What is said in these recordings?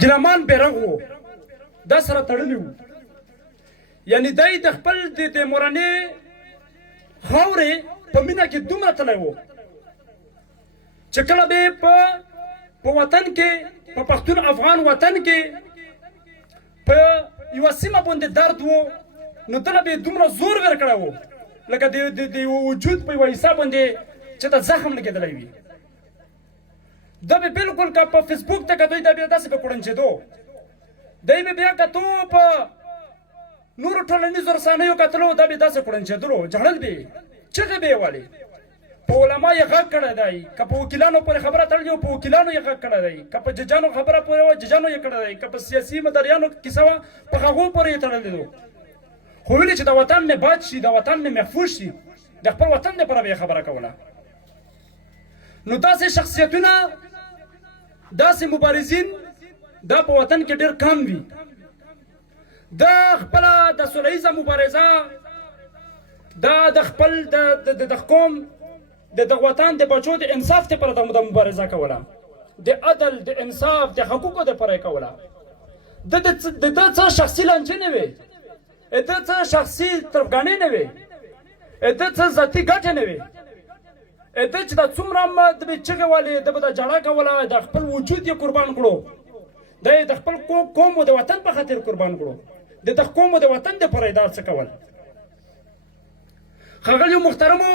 ګیلمان بیرغ و دا سره تړلی و یعنې دی د خپل د مورنۍ خاورې په مینه کې دومره تللی و چې کله به په وطن کې په پښتون افغان وطن کې په یوه سیمه باندې درد و نو دله به یې دومره زور ورکړی و لکه د وجود په یوه حصه باندې چې ته زخم لګېدلی وي دا به بلکل که په فیسبوک ته کتو دا بیا داسې به کوړنچېدو دی به بیا کتو په نورو ټولنیزو رسنیو کتلو دا به داسې کوړنچېدلو جړل به یې چغې به یې والې په علما یې غږ کړی دی که په وکیلانو پورې خبره تړلې وه په وکیلانو یې غږ کړی دی که په ججانو خبره پورې وه ججانو یې کړی دی که په سیاسي مداریانو کیسه وه په هغو پورې یې تړلی دی خو ویلې چې د وطن مې باد شي د وطن مې محفوظ شي د خپل وطن دپاره به یې خبره کوله نو داسې شخصیتونه داسې مبارزین دا په وطن کې ډېر کم وي دا خپله د سوله ییزه مبارزه دا د خپل د قوم د وطن د بچو د انصاف دپاره د مبارزه کوله د عدل د انصاف د حقوقو دپاره یې کوله د ده څه شخصي لانجې نه وې د ده څه شخصي طرفګانې نه وې د ده څه ذاتي ګټې نه وې ده چې دا څومره د به چغې والې ده به دا جړه کوله د خپل وجود یې قربان کړو دا یې د خپل قوم و د وطن په خاطر قربان کړو د ده قوم و د وطن دپاره یې دا څه کول ښاغلیو محترمو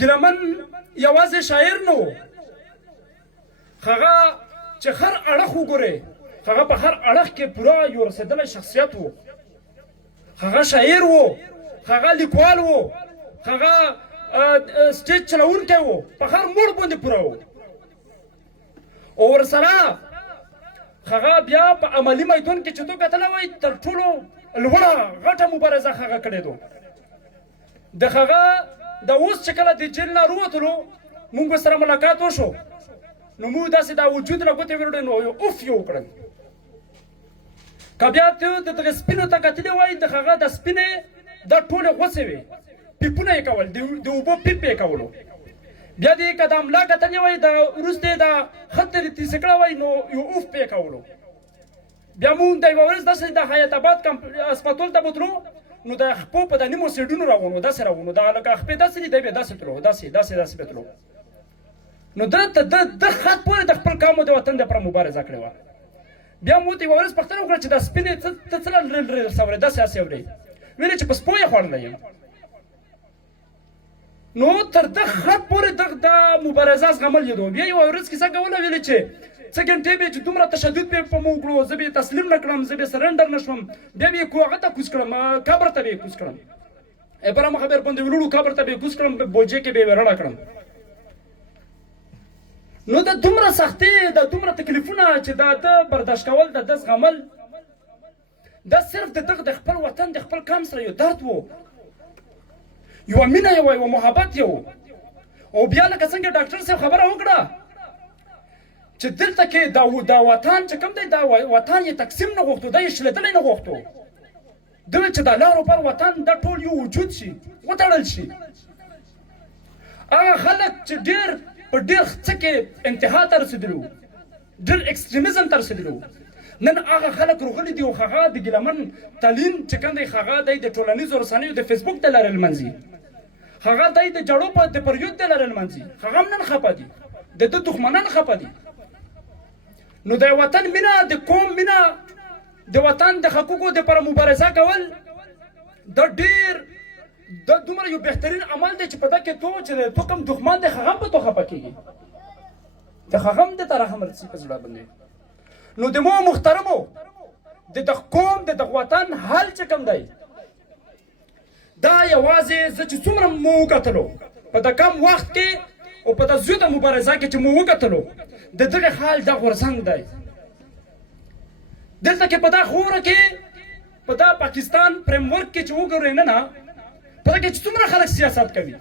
ګیلمن یوازې شاعر نه و هغه چې هر اړخ وګورې هغه په هر اړخ کې پوره یو رسېدلی شخصیت و هغه شاعر و هغه لیکوال و هغه سټیج چلوونکی و په هر موړ باندې پوره و او ورسره هغه بیا په عملي میدان کې چې تو کتلی وای تر ټولو لوړه غټه مبارزه هغه کړې ده د هغه د اوس چې کله د جیل نه راووتلو موږ سره ملاقات وشو نو موږ داسې دا وجود نه ګوتې ورډې نو اوف یې وکړل که بیا ته د دغه سپینو ته کتلې وای د هغه د سپینې دا ټولې غوڅې وې پیپونه یې کول د اوبو پیپ یې کولو بیا دې که د املا کتلې وای د وروسته د خط دې تیسې کړی وای نو یو اوف پې یې کولو بیا موږ د یوه ورځ داسې د حیات آباد هسپتال ته بوتلو نو د خپو په د نیمو سیډونو راغونو داسې راغونو دا لکه خپې داسې دي دی بیا داسې تلو داسې به تلو نو د خط پورې د خپل قوم د وطن دپاره مبارزه کړې وه بیا مو ته یوه ورځ پوښتنه وکړه چې دا سپینې ته څه رسولې داسې هسې اورې ویلې چې په سپو یې خوړلی یم نو تر ده خط پورې د مبارزه زغمل یې دو بیا یوه ورځ کیسه کوله ویلې چې څه ګنټې به چې دومره تشدد به په مو وکړو زه به یې تسلیم نه کړم زه به یې سرنډر نه شوم بیا به یې هغه ته کوز کړم قبر ته به یې کوز کړم ابراهیم خبر باندې وروړو قبر ته به یې کوز کړم بوجې کې به یې رڼا کړم نو د دومره سختۍ د دومره تکلیفونه چې دا ده برداشت کول د ده زغمل دا صرف د دغه د خپل وطن د خپل قوم سره یو درد و یوه مینه یې وه یوه محبت یې و او بیا لکه څنګه ډاکټر صاحب خبره وکړه چې دلته کې دا وطن چې کوم دی دا وطن یې تقسیم نه غوښتو دا یې شلېدلی نه غوښتو ده ویل چې دا لارو پر وطن دا ټول یو وجود شي وتړل شي هغه خلک چې ډېر په ډېر څه کې انتها ته رسېدلي وو ډېر ایکسټریمزم ته رسېدلي وو نن هغه خلک راغلي دي او هغه د ګیلمن تلین چې کوم دی هغه دی د ټولنیزو رسنیو د فیسبوک د لارې لمنځي هغه دی د جړو د پریود د لارې لمنځي هغه هم نن خفه دي د ده دښمنان خفه دي نو د وطن مینه د قوم مینه د وطن د حقوقو دپاره مبارزه کول د ډېر د دومره یو بهترین عمل دی چې په ده کې چې تو کوم دښمن دی هغه هم په تو خفه کېږي د هغه هم دته رحم رسي په زړه باندې نو د مو محترمو د دغه قوم د دغه وطن حال چې کوم دی دا یوازې زه چې څومره مو وکتلو په د کم وخت کې او په د زیاته مبارزه کې چې مو وکتلو د دغه حال دا غورځنګ دی دلته کې په دا خوره کې په دا پاکستان فریم ورک کې چې وګورئ نه په دې کې چې څومره خلک سیاست کوي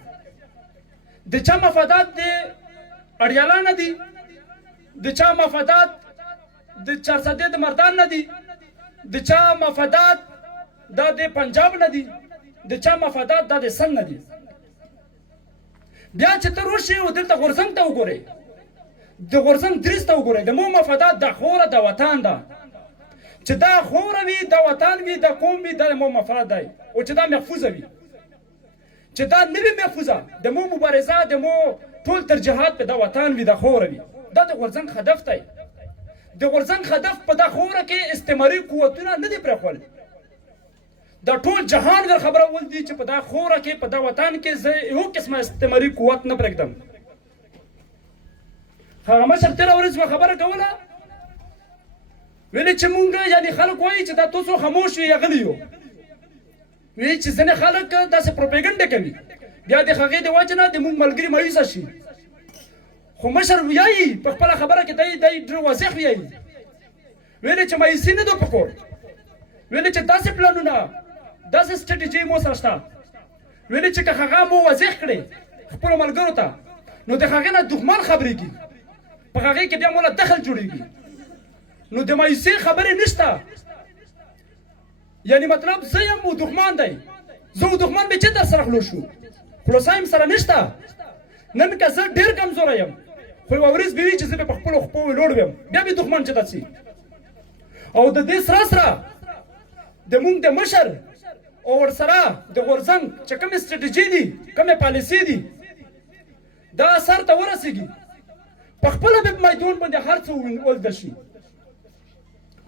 د چا مفادات د اړیالا نه دي د چا مفادات د چارسدې د مردان نه دي د چا مفادات دا د پنجاب نه دي د چا مفادات دا د سند نه دي بیا چې ته روشي او دلته غورځنګ ته وګورئ د غورځنګ دریځ ته وګورئ د مو مفادات دا خوره د وطن ده چې دا خوره وي د وطن وي د قوم وي دا مو مفاد دی او چې دا محفوظه وي چې دا نه وي محفوظه د مو مبارزه د مو ټول ترجیحات په د وطن وي د خوره وي دا د غورځنګ هدف دی د غورځنګ هدف په د خوره کې استعماري قوتونه نه دي پرېښول د ټول جهان ور خبره ول دي چې په دا خوره کې په دا وطن کې زه یو قسمه استعماري قوت نه پرېږدم هغه مشر تېره ورځ خبره کوله ویلې چې مونږ یعنې خلک وایي چې دا تاسو خاموش وي یا غلي یو وایي چې ځینې خلک داسې پروپیګنډه کوي بیا د هغې د وجې نه د مونږ ملګري مایوسه شي خو مشر ویایي په خپله خبره کې دی ډېر واضح ویایي ویلې چې مایوسي نه ده په کور ویلې چې داسې پلانونه داسې سټرټیجي مو سره شته ویلې چې که هغه مو واضح کړې خپلو ملګرو ته نو د هغې نه دښمن خبرېږي په هغې کې بیا مولا دخل جوړېږي نو د مایوسۍ خبرې نشته یعنی مطلب زه یم او دښمن دی زه او دښمن به چې در سره خلو شو خلاصه یم سره نشته نن که زه ډېر کمزوری یم خو یوه ورځ به وي چې زه به په خپلو خپو لوړ ویم بیا به دښمن چې ته سي او د دې سره سره د مونږ د مشر او ورسره د غورځنګ چې کومې سټرټیجي دي کومې پالیسي دي دا سر ته ورسېږي په خپله به په میدان باندې هر څه ولده شي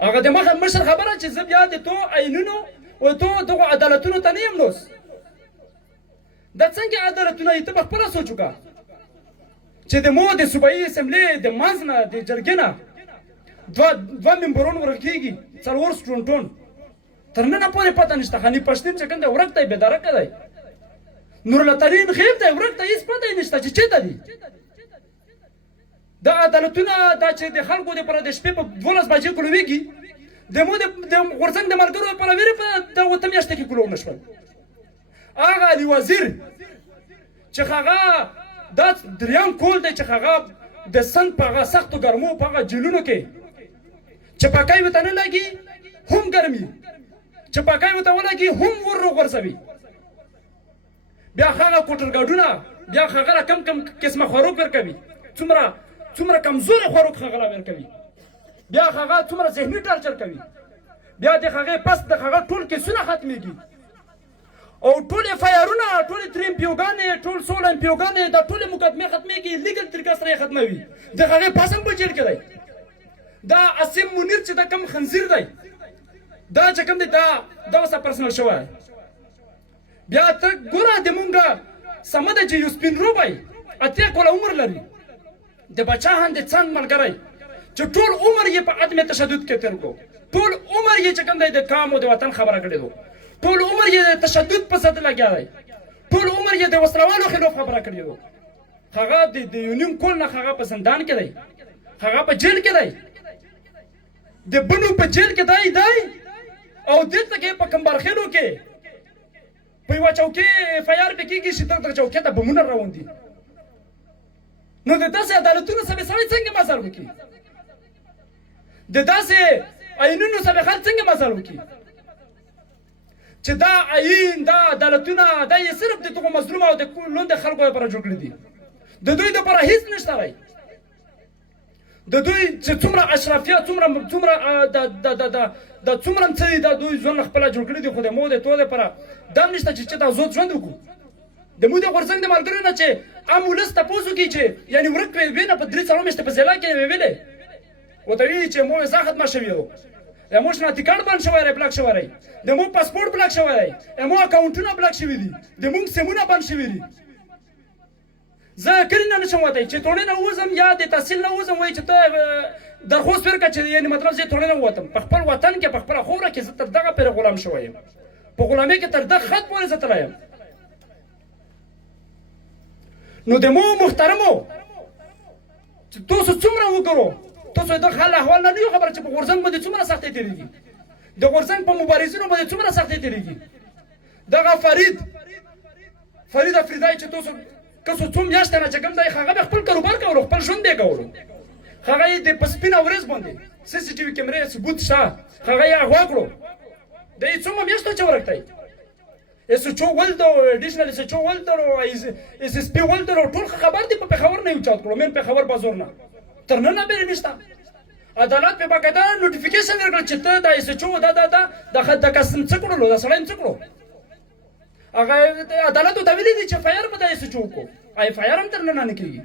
هغه د مشر خبره چې زه بیا د تو عینونو او تو دغو عدالتونو ته نه یم لوس دا څنګه عدالتونه یې ته په خپله سوچ وکړه چې د مو د صوبایي اسمبلې د منځ نه د جرګې نه دوه ممبران ورک کېږي څلور سټرونټون تر ننه پورې پته نشته حنیف پښتین چې کوم دی ورک دی بېدرکه دی نورالله ترین خیب دی ورک دی هېڅ پته یې نشته چې چېرته دي دا عدالتونه دا چې د خلکو دپاره د شپې په 12 بجې کلوېږي د مو د غورځنګ د ملګرو لپاره ویرې په د اوته میاشتې کې کلو نه شول هغه علي وزیر چې هغه دا دریم کول دی چې هغه د سند په هغه سختو ګرمو په هغه جیلونو کې چې پاکۍ ورته نه لګي هم ګرمي چې پاکۍ ورته ولګي هم ور غورځوي بیا هغه کوټرګاډونه بیا هغه کم قسمه خوراک ورکوي څومره کمزورې خوراک هغه لا ورکوي بیا هغه څومره ذهني ټارچر کوي بیا د هغې پس د هغه ټول کیسونه ختمېږي او ټول ایفایارونه ټولې ترمپیوګانې ټول سولمپیوګانې دا ټولې مقدمې ختمېږي لیګل طریقه سره یې ختموي د هغې پس هم په جیل کې دی دا عاصم منیر چې دا کم خنزیر دی دا چې کوم دی دا اوس پرسنل شوی بیا ته ګوره د مونږ سمه ده چې یو سپین روبی اتیا کاله عمر لري د بچا هندې څنګ ملګری چې ټول عمر یې په عدم تشدد کې تېر کړو ټول عمر یې چې کوم دی د قام او د وطن خبره کړې ده ټول عمر یې د تشدد په ضد لګیا دی ټول عمر یې د وسلوالو خلاف خبره کړې ده هغه د یونیم کول نه هغه په زندان کې دی هغه په جیل کې دی د بنو په جیل کې دی او دلته کې په کمبارخیلو کې په یوه چوکۍ فیار پې کېږي چې دغه چوکۍ ته بمونه روان دي نو د داسې عدالتونو سره سړی څنګه مزل وکړي د داسې آیینونو سره خلک څنګه مزل وکړي چې دا آیین دا عدالتونه دا یې صرف د دغو مظلوم او د لوند خلکو لپاره جوړ کړي دي د دوی دپاره هېڅ نشته دی د دوی چې څومره اشرافیه څومره څه دي دا دوی ژوند خپله جوړ کړي دي خو د مو د تو دپاره دا هم نشته چې دا زود ژوند وکړو د مو د غورځنګ د ملګرو نه چې عام ولس تپوس وکړي چې یعنې ورک وې نه په 3-4 میاشتې په ضلع کې یې ویلې ورته ویلي چې مو ویزا ختمه شوې وه د مو شناختي کارډ بند شوی دی بلاک شوی دی د مو پاسپورټ بلاک شوی دی د مو اکاونټونه بلاک شوي دي د مونږ سیمونه بند شوي دي زه کلي نه نشم وتی چې توړې نه ووځم یا د تحصیل نه ووځم وایي چې ته درخواست ورکړه چې یعنې مطلب زه توړې نه ووتم په خپل وطن کې په خپله خوره کې زه تر دغه پورې غلام شوی یم په غلامۍ کې تر دغه خط پورې زه تللی یم نو د مو محترمو چې تاسو څومره وګورو تاسو د حال احوال نه یو خبره چې په غورځنګ باندې څومره سختۍ تېرېږي د غورځنګ په مبارزینو باندې څومره سختۍ تېرېږي دغه فرید افریدی چې تاسو کسو څو میاشتې نه چې کوم دی هغه به خپل کاروبار کولو خپل ژوند به یې کولو هغه یې د په سپینه ورځ باندې CCTV کیمرې ثبوت شته هغه یې اغوا کړو د یې څومره میاشتو چې ورک دی SHO ولدو اډیشنل SHO ولدو SSP ولدو ټول خبر دی په پېښور نه یو چات کړو من پېښور بازار نه تر ننه بېرې نشته عدالت پې باقاعده نوټیفیکیشن ورکړل چې ته دا ایس ایچ او دا کس څه کړلو دا سړی څه کړو هغه عدالت ورته ویلي دي چې اف آی آر به دا ایس ایچ او وکړو اف آی آر هم تر ننه نه کېږي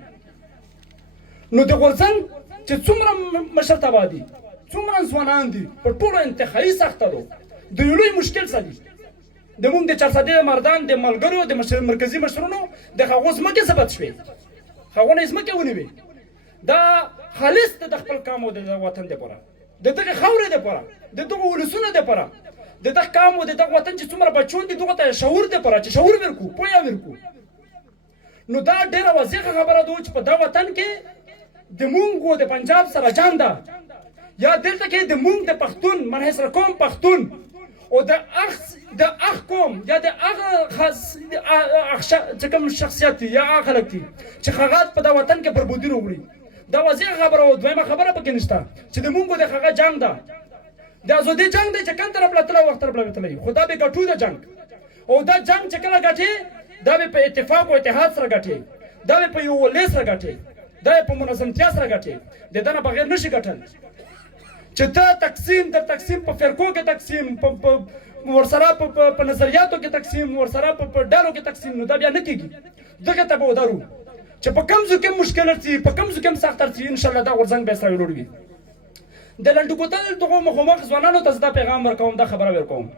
نو د غورځنګ چې څومره مشرتابه دي څومره ځوانان دي په ټولو انتهایي سخته ده د یو لوی مشکل څه دي د موږ د چارسدې مردان د ملګرو د مرکزي مشرونو د هغو ځمکې ثبت شوې هغو نه یې ځمکې ونیوې دا خالص د خپل کام او د وطن دپاره د دغې خاورې دپاره د دغو ولسونو دپاره د دغه کام او د دغه وطن چې څومره بچون دي دغو ته شعور دپاره چې شعور ورکړو پوهه ورکړو نو دا ډېره واضحه خبره ده چې په دا وطن کې د مونږ د پنجاب سره جنګ ده یا دلته کې د مونږ د پښتون منحصر قوم پښتون او د اخ قوم یا د هغه خاص چې کوم شخصیت دي یا هغه خلک دي چې هغه په دا وطن کې بربودي راوړي دا واضحه خبره او دویمه خبره پکې نشته چې د مونږ د هغه جنګ ده د ازادي جنګ دی چې کوم طرف له تله وخت طرف له تله خو دا به ګټو د جنګ او دا جنګ چې کله ګټي دا به په اتفاق او اتحاد سره ګټي دا به په یو ولې سره ګټي دا په منظمتیا سره ګټي د دې نه بغیر نشي ګټل چې ته تقسیم د تقسیم په فرقو کې تقسیم ورسره په نظریاتو کې تقسیم ورسره په ډالو کې تقسیم نو دا بیا نه کېږي دغه ته به ودرو چې په کوم ځای کې مشکل ارتي په کوم ځای کې سخت ارتي ان شاء الله دا غورځنګ به سره وروړي د لنډو کوتل دغه مخامخ ځوانانو ته دا پیغام ورکوم دا خبره ورکوم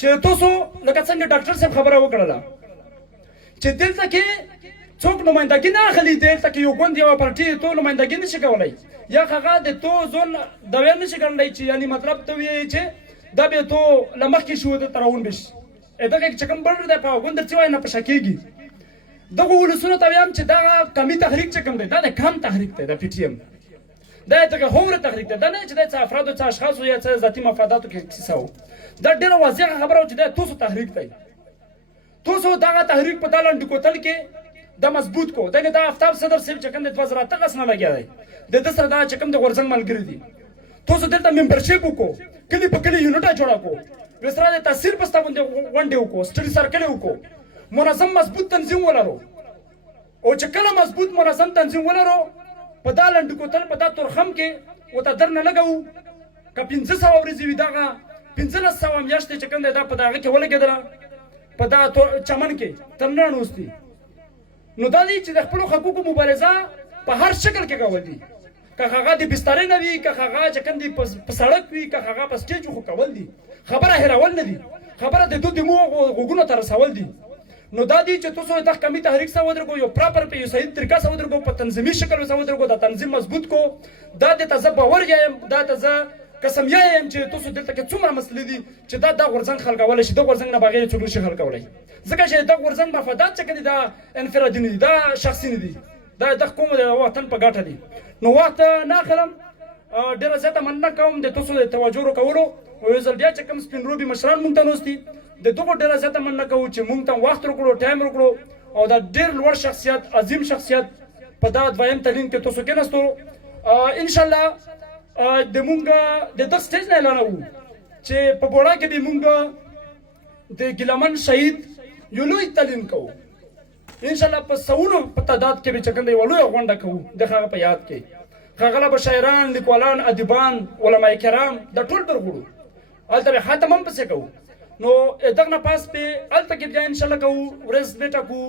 چې تاسو لکه څنګه ډاکټر صاحب خبره وکړله چې دلته کې څوک نمایندګي نه اخلي دلته کې یو ګوند یوه پارټي تو نمایندګي نشي کولی یا هغه د تو زون دوی نشي ګڼلی چې یعنی مطلب ته وایي چې دا به تو له مخکې شو درته راون به شي دغه چې کوم بل دی په ګوند درڅې وایي نه په شا کېږي دغه ولسونو ته وایم چې دغه قومي تحریک چې کوم دی دا د کم تحریک دی د پی ټي ایم دا دغه هومره تحریک دی دا نه چې د څه افرادو څه اشخاصو یا څه ذاتي مفاداتو کې کیسه و دا ډېره واضحه خبره وه چې دا تاسو تحریک دی تاسو دغه تحریک په دا لنډ کوتل کې دا مضبوط کو دا آفتاب صدر صاحب چې کوم د 2013 نه لګیا دی د ده سره دا چې کوم د غورځنګ ملګري دي تاسو دلته ممبرشپ وکړو کلي په کلي یونټه جوړه کړو وسره د تاثیر په ستا باندې غونډې وکړو سټډي سرکل وکړو منظم مضبوط تنظیم ولرو او چې کله مضبوط منظم تنظیم ولرو په دا لنډ کوتل په دا تورخم کې ورته در نه لګوو که 500 ورځې وي دغه 1500 میاشتې چې کوم دی دا په دغه کې ولګېدله په دا چمن کې تر نن اوسدي نو دا دی چې د خپلو حقوقو مبارزه په هر شکل کې کول دي که هغه د بسترې نه وي که هغه چې کوم دی په سړک وي که هغه په سټیج خو کول دي خبره هېرول نه دي خبره د دو دمو غوږونو ته رسول دي نو دا دی چې تاسو د قومي تحریک سره ودرګو یو پراپر په یو صحیح طریقه سره ودرګو په تنظیمي شکل سره ودرګو دا تنظیم مضبوط کو دا د تزه باور یم دا تزه قسم یم چې تاسو دلته کې څومره مسلې دي چې دا غورځنګ خلکولی شي د غورځنګ نه بغیر څوک نشي خلکولی ځکه چې د غورځنګ مفادات چې کوم دي دا انفرادي نه دي دا شخصي نه دي دا د قوم د وطن په ګټه دي نو وخت نه اخلم ډېره زیاته مننه کوم د تاسو د توجه راکولو او یو ځل بیا چې کوم سپین روبي مشران مونږ ته ناست دي د دغو ډېره زیاته مننه کوو چې مونږ ته وخت راکړو ټایم راکړو او دا ډېر لوړ شخصیت عظیم شخصیت په دا دویم تلین کې تاسو کېناستو انشاءالله د مونږ د دغه سټیج نه اعلانوو چې په بوړا کې به مونږ د ګیلمن شهید یو لوی تلین کوو انشاءالله په سوونو په تعداد کې به چې کوم دی یوه لویه غونډه کوو د هغه په یاد کې هغه به شاعران لیکوالان ادیبان علما کرام د ټول درغړو هلته به خاتم هم پسې کوو نو دغه نه پاس به هلته کې بیا انشاءالله کوو ورځ به ټاکو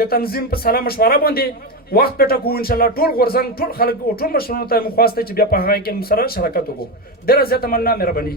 د تنظیم په سلا مشوره باندې وخت به ټاکو انشاءالله ټول غورځنګ ټول خلک او ټول مشرانو ته مو خواسته چې بیا په هغه کې مو سره شراکت وکړو ډېره زیاته مننه مهرباني